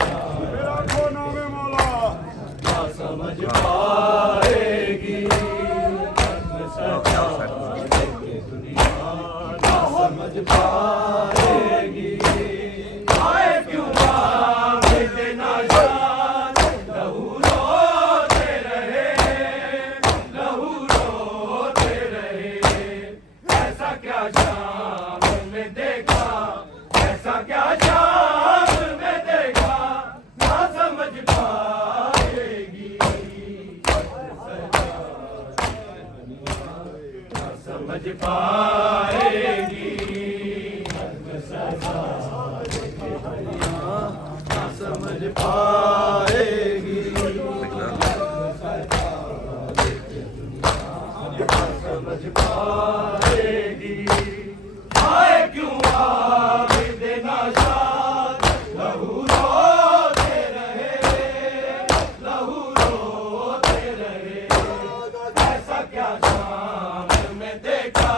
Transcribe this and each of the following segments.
मेरा खो नाम है मौला ना समझ पाएगी सजा देखे दुनिया ना समझ पाएगी आए क्यों आते ना जान लहू रोते रहे लहू रोते रहे ऐसा क्या शाम में देखा ऐसा क्या शाम में देखा ना समझ पाएगी ना समझ पाएगी सजा ना समझ पाएगी समझ पाएगी आए क्यों आबिदे नाशाद लहू रोते रहे लहू रोते रहे ऐसा क्या शाम में देखा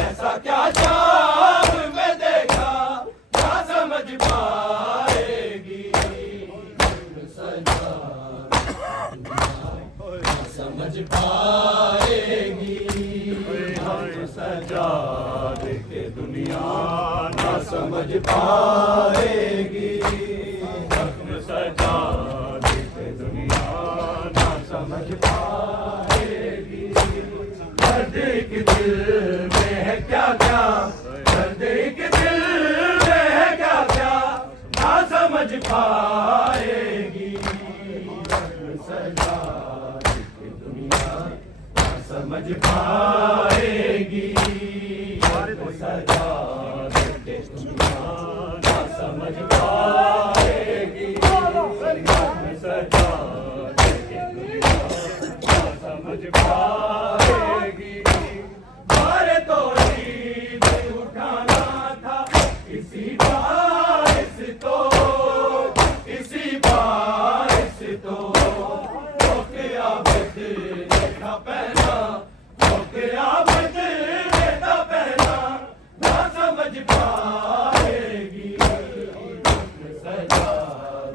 ऐसा क्या शाम में देखा क्या समझ पाएगी सजा समझ पाएगी सजा देखे दुनिया ना समझ पाएगी सजा देखे दुनिया ना समझ पाएगी दर्द के दिल में है क्या क्या दर्द के दिल में है क्या क्या ना समझ पाएगी सजा देखे दुनिया ना समझ पाएगी सजा देखे दुनिया ना समझ पाएगी सजा देखे दुनिया ना समझ पाएगी मारे तो नींद उठाना था इसी बारिश तो इसी बारिश तो क्या बदले था पहना क्या बदले था पहना ना समझ पाएगी सजा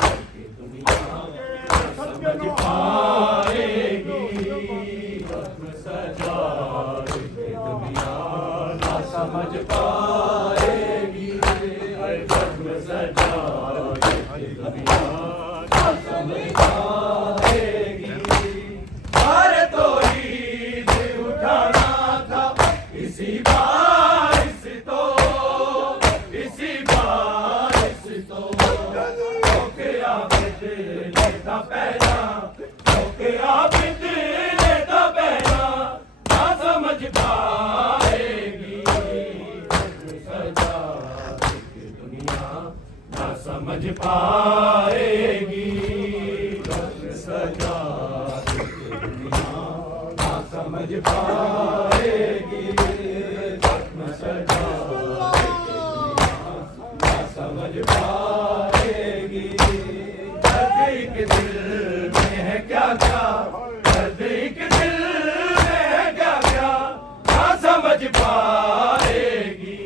देखे दुनिया ना समझ पाएगी सजा देखे दुनिया ना समझ पाएगी सजा देखे दुनिया ना समझ पाएगी अरे तो ईद उठाना था इसी बारिश तो इसी बारिश तो क्या बदले था पहना क्या बदले था पहना ना समझ पाएगी सजा देखे दुनिया ना समझ पाएगी सजा देखे दुनिया ना समझ पाएगी सजा देखे दुनिया ना समझ पाएगी दर्द के दिल में है क्या क्या दर्द के दिल में है क्या क्या ना समझ पाएगी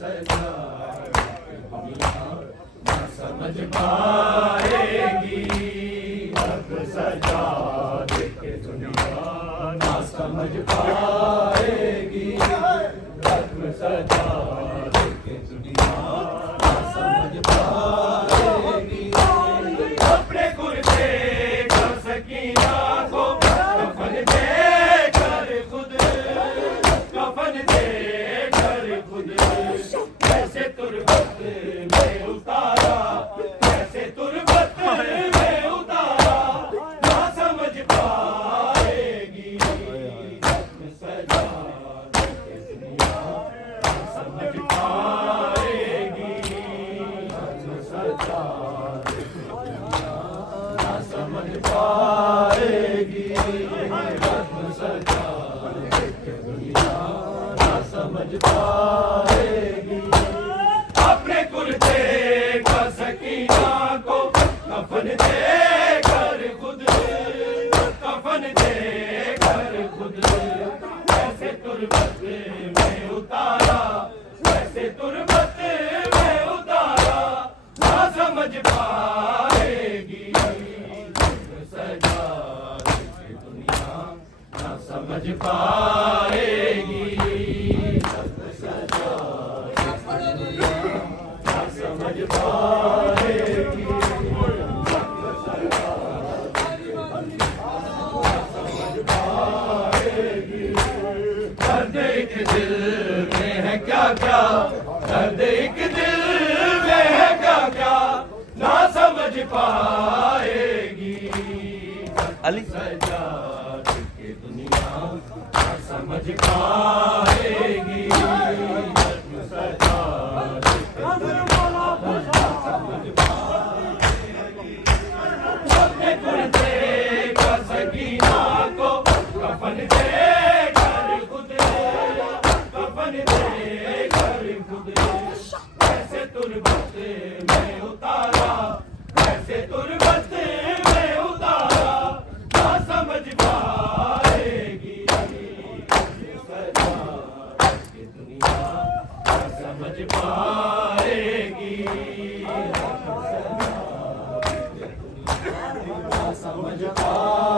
सजा देखे दुनिया ना समझ पाएगी सजा देखे दुनिया ना समझ पाएगी सजा देखे दुनिया ना समझ पाएगी अपने कुर्ते का सकीना को कफन दे कर खुद कफन दे कर खुद कैसे तुरबत में उतारा कैसे तुरबत में उतारा ना समझ पाएगी सजा देखे दुनिया ना समझ पाएगी सजा देखे दुनिया ना समझ पाएगी सजा देखे दुनिया ना समझ पाएगी अपने कुर्ते का सकीना को कफन दे कर खुद कफन दे कर खुद कैसे तुरबत में उतारा कैसे तुरबत में उतारा ना समझ समझ पाएगी, ना समझ पाएगी, दर्द एक दिल में है क्या क्या, दर्द एक दिल में है क्या क्या, ना समझ पाएगी अली सजाद के दुनिया, ना समझ पाएगी सजाद के दुनिया, ना समझ पाएगी। अपने कुर्ते का सकीना को कफन दे कर खुद, कफन दे कर खुद, कैसे तुरबत में उतारा, कैसे तुरबत में उतारा, ना समझ पाएगी सजाद की दुनिया, ना समझ पाएगी ना समझ पाएगी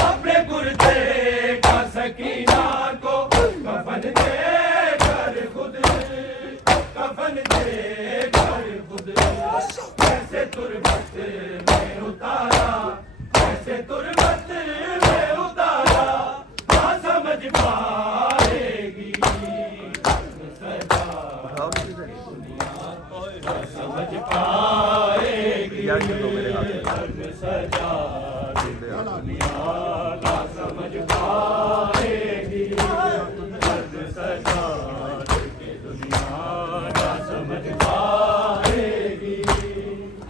अपने कुर्ते का सकीना को कफन दे कर खुद, कफन दे कर खुद, कैसे तुरबत में उतारा, कैसे तुरबत में उतारा, ना समझ पाएगी सजाद की दुनिया, ना समझ पाएगी सजाद की दुनिया, ना समझ पाएगी सजाद की दुनिया, ना समझ पाएगी।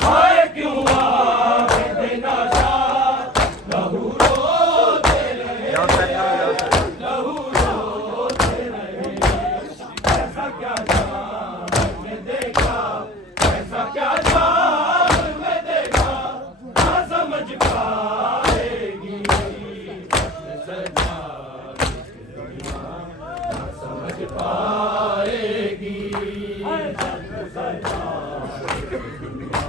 हाय क्यों देना लहू रोते रहे, लहू रोते रहे, ऐसा क्या जान में देखा, ऐसा क्या जान में देखा, ना समझ पाएगी सजाद की दुनिया, ना समझ पाएगी सजाद की दुनिया,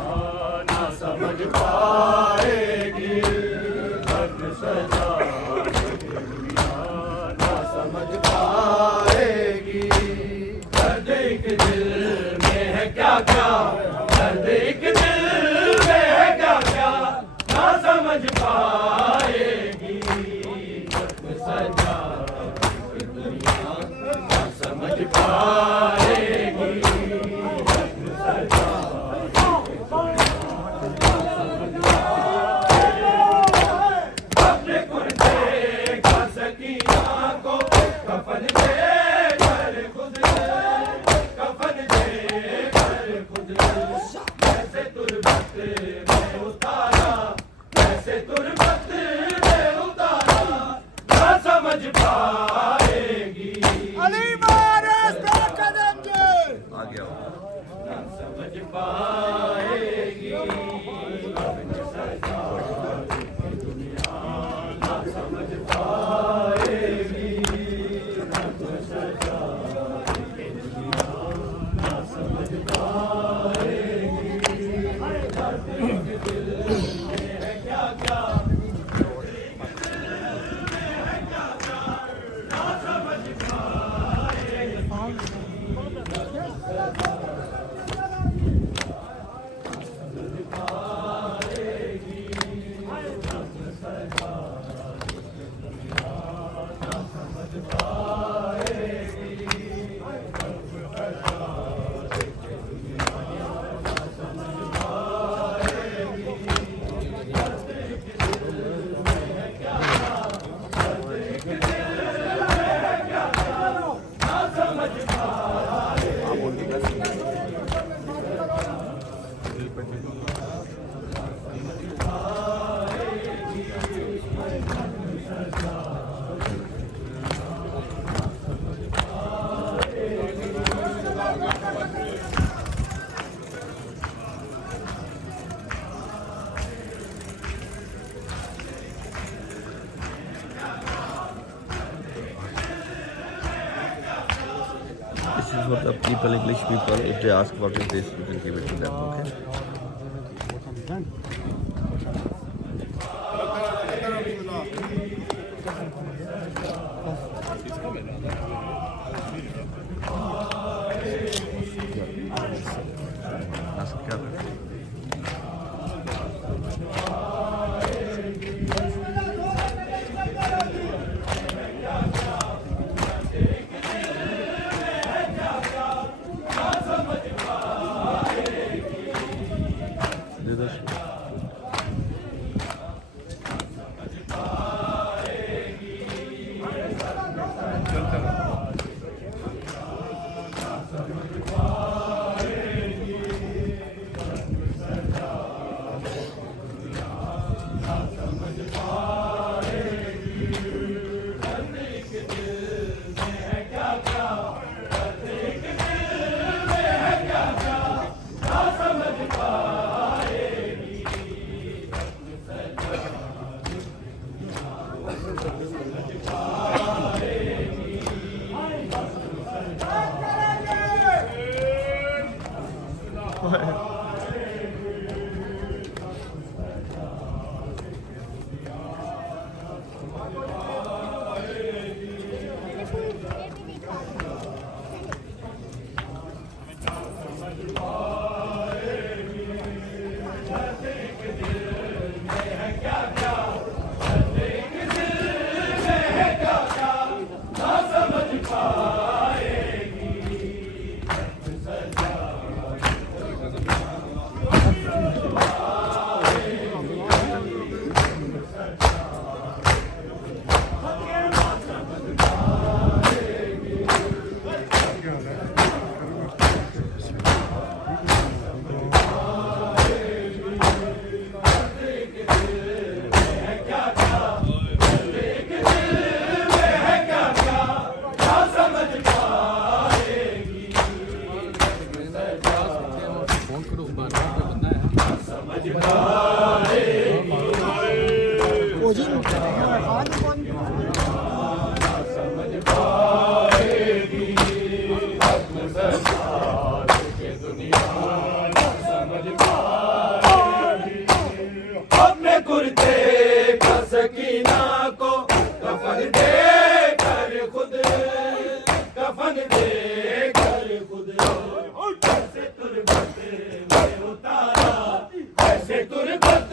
ना समझ पाएगी सजाद की दुनिया, ना समझ पाएगी। दर्द एक दिल में है क्या क्या, दर्द एक दिल में है क्या क्या, ना समझ पाएगी सजाद की दुनिया, ना समझ पाएगी सजाद की दुनिया, अपने कुर्ते का सकीना को कफन दे कर खुद, कफन दे कर खुद, कैसे तुरबत में उतारा, कैसे तुरबत में उतारा, ना समझ पाएगी अली महाराज का कदम जे आ गया ना समझ पाएगी सजाद की दुनिया, ना समझ पाएगी सजाद की दुनिया, ना समझ पाएगी। दर्द एक दिल में है क्या क्या, ना समझ पाएगी। This is for the people, English people. If they ask what is this, you can give it to them. Okay. Ask them. अपने कुर्ते का सकीना को कफन दे कर खुद, कफन दे कर खुद, ऐसे तुरबत में उतारा, ऐसे तुरबत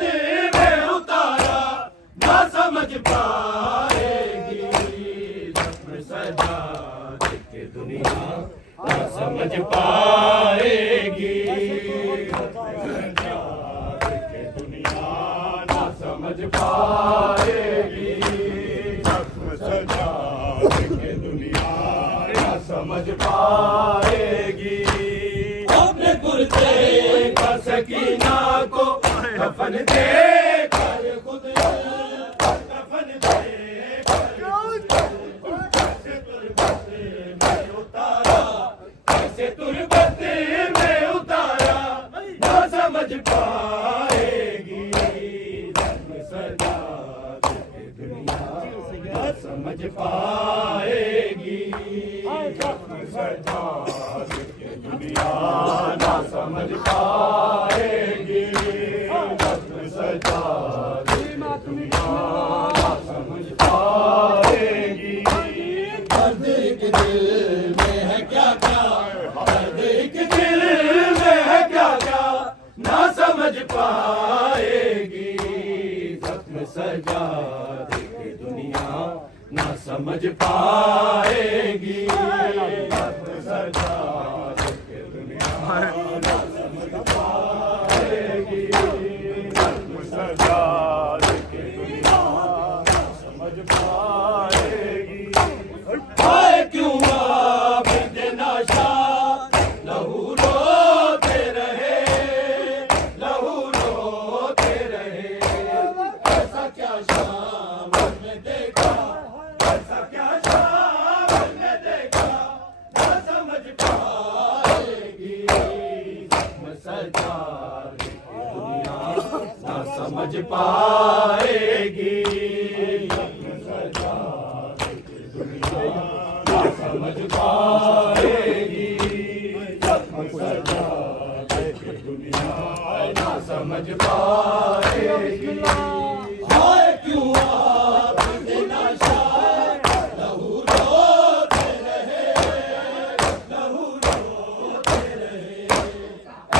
में उतारा, ना समझ पाएगी जख्म सजा के दुनिया, ना समझ पाएगी समझ पाएगी जख्म सजा के दुनिया ना समझ पाएगी। अपने कुर्ते का सकीना को कफन दे कर खुद, कफन दे कर खुद, ऐसे तुरबत में उतारा, ऐसे तुरबत में उतारा, ना समझ पाएगी समझ पाएगी जख्म सजा के दुनिया ना समझ पाएगी, जख्म सजा के दुनिया ना समझ पाएगी। दर्द एक दिल में है क्या क्या, दर्द एक दिल में है क्या क्या, ना समझ पाएगी जख्म सजा के दुनिया ना समझ पाएगी, जख्म सजा के दुनिया ना समझ पाएगी, जख्म सजा के दुनिया ना समझ पाएगी। हाय क्यों आप नाशा लहू रोते रहे, लहू रोते रहे, ऐसा क्या शाम में देखा, ऐसा क्या शाम में देखा, ना समझ पाएगी जख्म सजा के दुनिया ना समझ पाएगी, जख्म सजा के दुनिया ना समझ पाएगी। समझ पाएगी। हाय क्यों आप देना शाह लहू रोते रहे, लहू रोते रहे।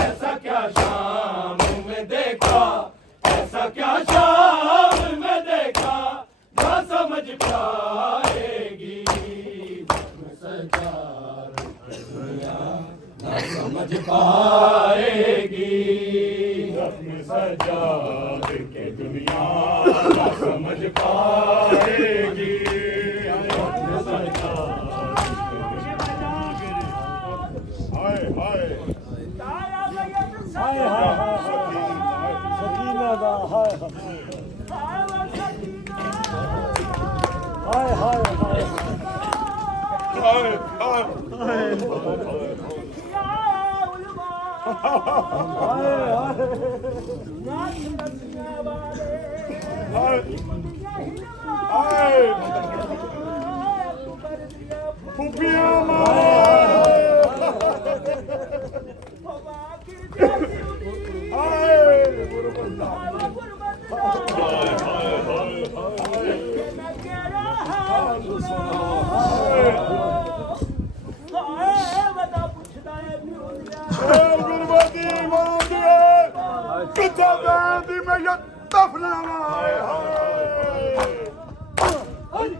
ऐसा क्या शाम में देखा, ऐसा क्या शाम में देखा, ना समझ पाएगी। सजा दुनिया ना समझ पाएगी। सजा के दुनिया ना समझ पाएगी। हाय हाय हाय सकीना दा हाय हाय हाय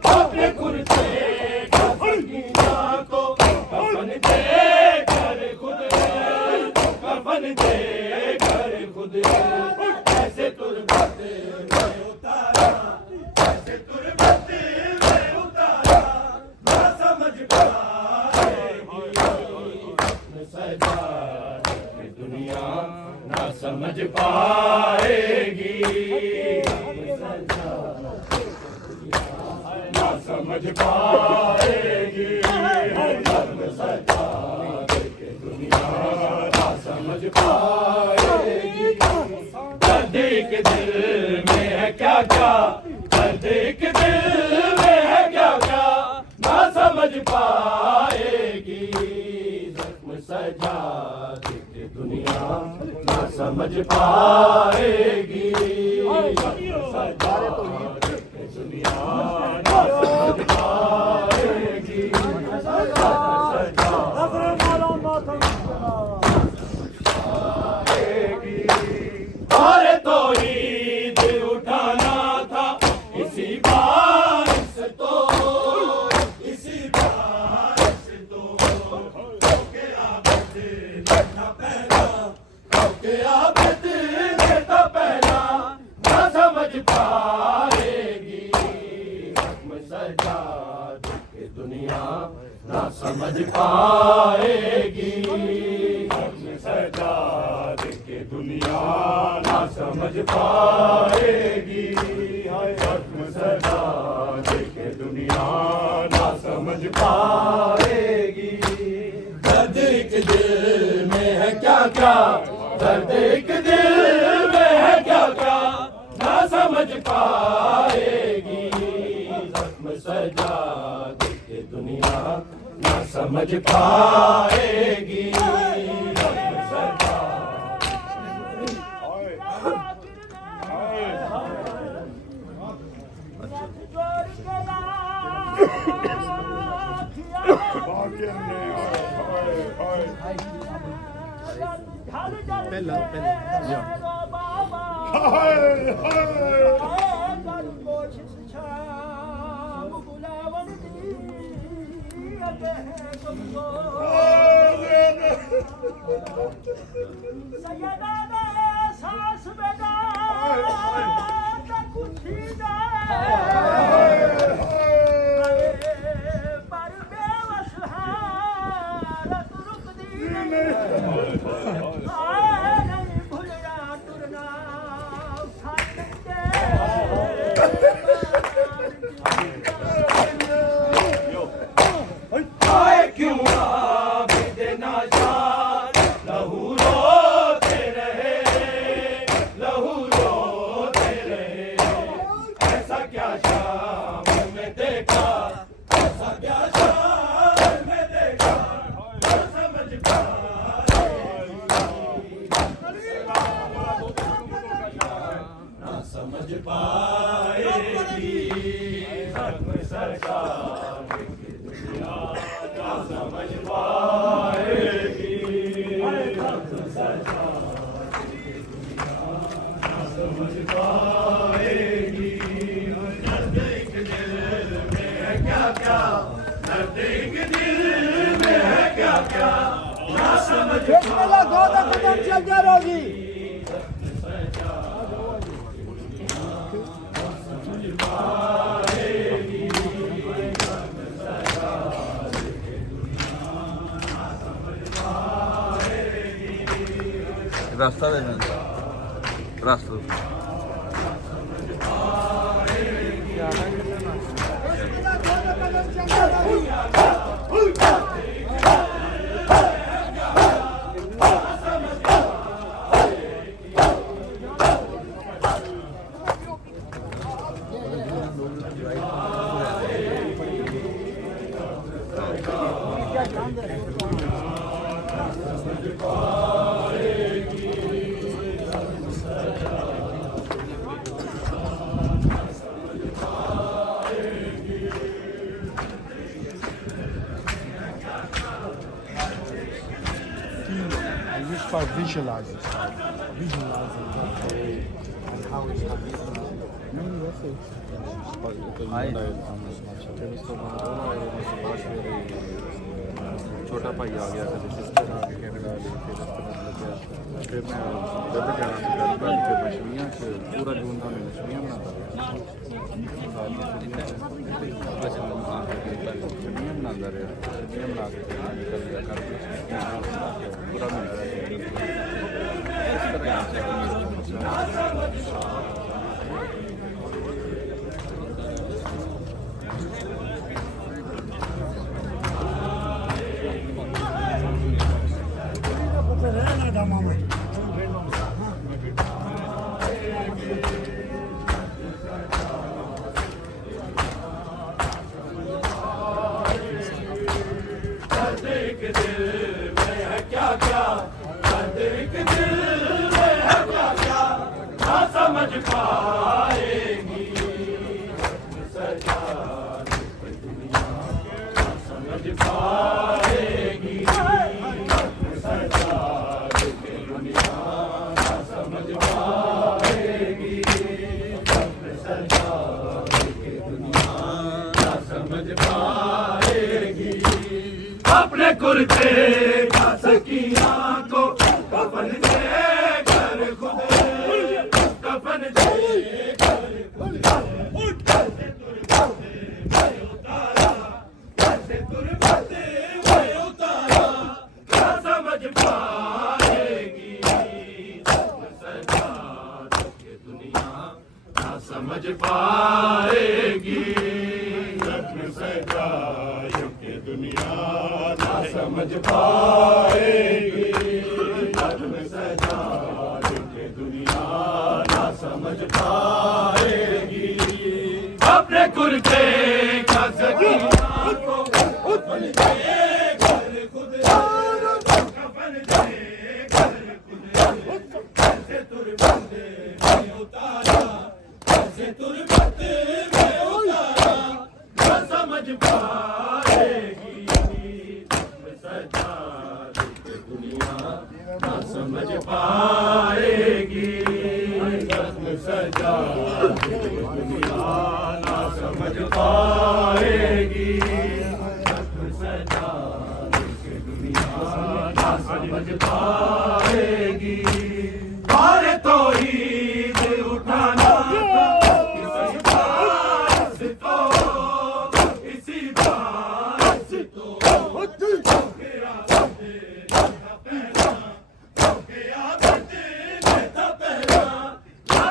अपने कुर्ते सकीना को कफन दे कर खुद, कफन दे कर खुद। ऐसे तुरबत में उतारा, ऐसे तुरबत में उतारा, ना समझ पाएगी। सजा के दुनिया ना समझ पाएगी। ना समझ पाएगी। सजा के दुनिया ना समझ पाएगी। दर्द एक दिल में है क्या क्या, दर्द एक दिल में है क्या क्या, ना समझ पाएगी। जख्म सजा के दुनिया ना समझ पाएगी। सजा के दुनिया ना समझ पाएगी। सजा अरे तो ईद उठाना था इसी बारिश तो, इसी बारिश तो। के आबद था पहला, के आबद था पहला, ना समझ पाएगी। जख्म सजा के दुनिया ना समझ पाएगी। जख्म सजा के दुनिया ना समझ पाएगी। जख्म सजा के दुनिया ना समझ पाएगी। दर्द एक दिल में है क्या क्या, दर्द एक दिल में है क्या क्या, ना समझ पाएगी। जख्म सजा के दुनिया ना समझ पाएगी। जख्म सजा हाय क्यों आप देना शाह लहू रोते रहे, लहू क्या दर्द एक दिल में है क्या क्या ना समझ बिस्मिल्लाह दो कदम चल जा रोगी रास्ता देना रास्ता By visualizing and how it's छोटा भाई आ गया कभी सिस्टर आ गया कनाडा फिर इस तरह लगे फिर मैं जब जाना फिर मछलियाँ पूरा जून का मैं मछलियाँ बनाता रहा मछलियाँ बनाता रहा मछलियाँ बना के निकल गया कर पूरा मिल रहा दर्द एक दिल में है क्या क्या दर्द एक दिल में है क्या क्या ना समझ पाएगी सजा दुनिया ना समझ पाएगी सजा दुनिया ना समझ पाएगी सजा दुनिया ना समझ पाएगी अपने कुर्ते का सकीना को कफन दे कर खुद कफन दे कर खुद कैसे तुरबते में उतारा कैसे तुरबते में उतारा क्या समझ पाएगी सजा के दुनिया ना समझ पाएगी सजा के दुनिया ना समझ पाएगी सजा के दुनिया ना समझ पाएगी अपने कुर्ते का सकीना को कफन दे कर खुद कफन दे कर खुद कैसे तुरबते में उतारा कैसे तुरबते में उतारा ना समझ पाएगी सजा के दुनिया ना समझ पाएगी सजा के दुनिया ना समझ पाएगी सजा के दुनिया ना समझ पाएगी मारे तो ईद उठाना इसी बात तो इसी बात तो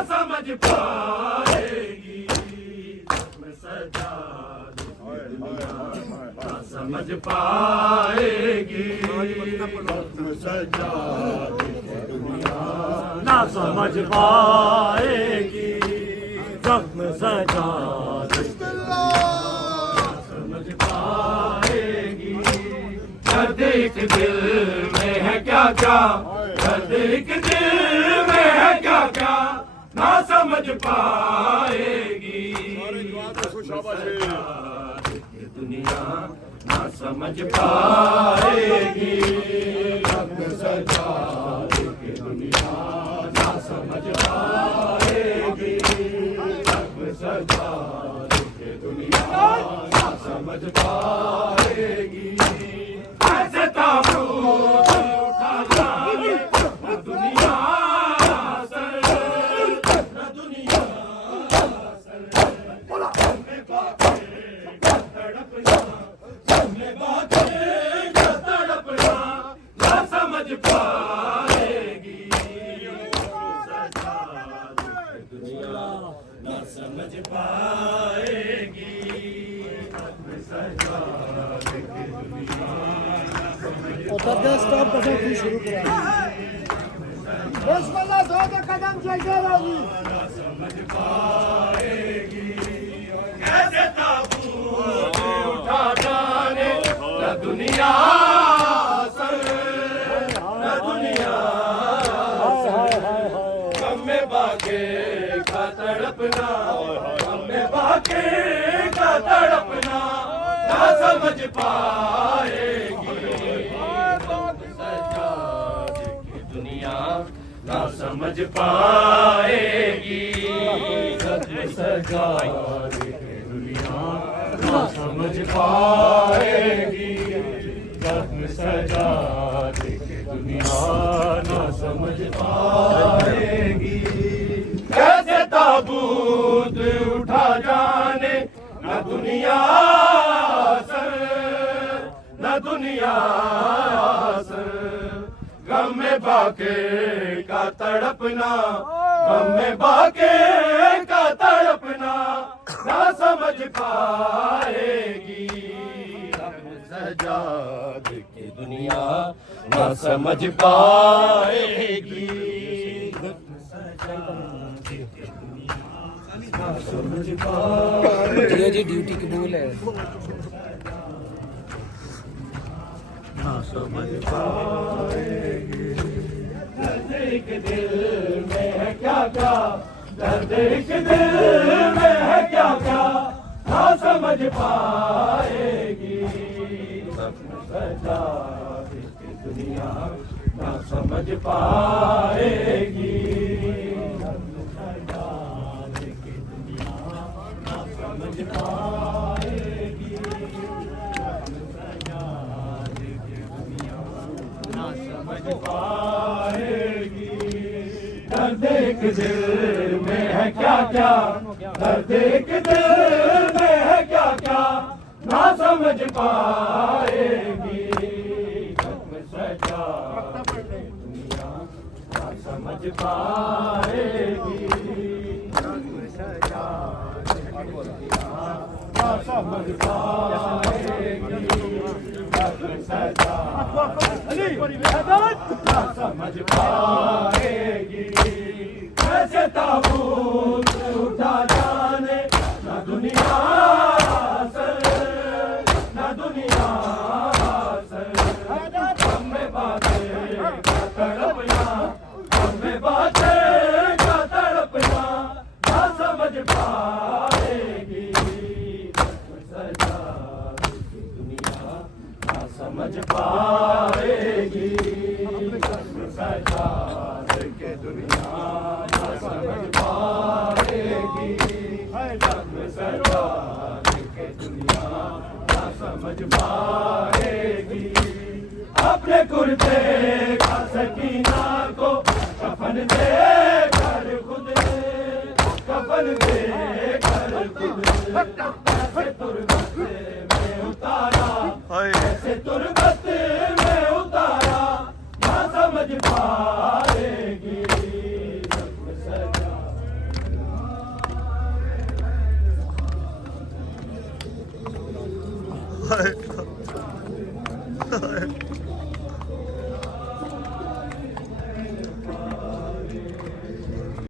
समझ पाएगी सजा समझ पाएगी सजा ना समझ पाएगी जख्म सजा समझ पाएगी दर्द एक दिल में है क्या क्या दर्द एक दिल में है क्या क्या ना समझ पाएगी दुनिया ना समझ पाएगी सजा दुनिया ना समझ पाएगी सजा दुनिया ना समझ पाएगी ऐसे ताबूत उठा जाने न दुनिया सर न दुनिया सर में बातें तड़पना में बातें तड़पना ना समझ पाएगी दुनिया ना समझ पाएगी स्टॉप कसं की सुरू करा बिस्मिल्लाह दो कदम चलते रहोगी समझ पाएगी कैसे ताबूत उठा जाने न दुनिया सर न दुनिया गम में बाके का तड़पना गम में बाके का तड़पना ना समझ पाएगी दुनिया ना समझ पाएगी सजा दुनिया ना समझ पाएगी सजा दुनिया ना समझ पाएगी कैसे ताबूत उठा जाने न दुनिया सर न दुनिया सर गम में बाके का तड़पना गम में बाके का तड़पना ना समझ पाएगी सजाद की दुनिया ना समझ पाएगी जी ड्यूटी कबूल है ना समझ पाएगी दर्द एक दिल में है क्या क्या दर्द एक दिल में है क्या क्या ना समझ पाएगी सजा दुनिया ना समझ पाएगी समझ पाएगी समझ पाएगी दर्द एक दिल में है क्या क्या दर्द एक दिल में है क्या क्या ना समझ पाएगी सजा दुनिया ना समझ पाएगी सजा ना समझ पाएगी सजा समझ पाएगी कैसे ताबूत उठा जाने न दुनिया सर न दुनिया सर हमें बातें का तड़पना हमें बातें का तड़पना ना समझ पाएगी सजा दुनिया ना समझ पाएगी सजा के दुनिया ना समझ पाएगी सजा के दुनिया ना समझ पाएगी अपने कुर्ते का सकीना को कफन दे कर खुद कफन दे कर खुद ऐसे तुरबत में उतारा ऐसे तुरबत में उतारा ना समझ पाएगी हाय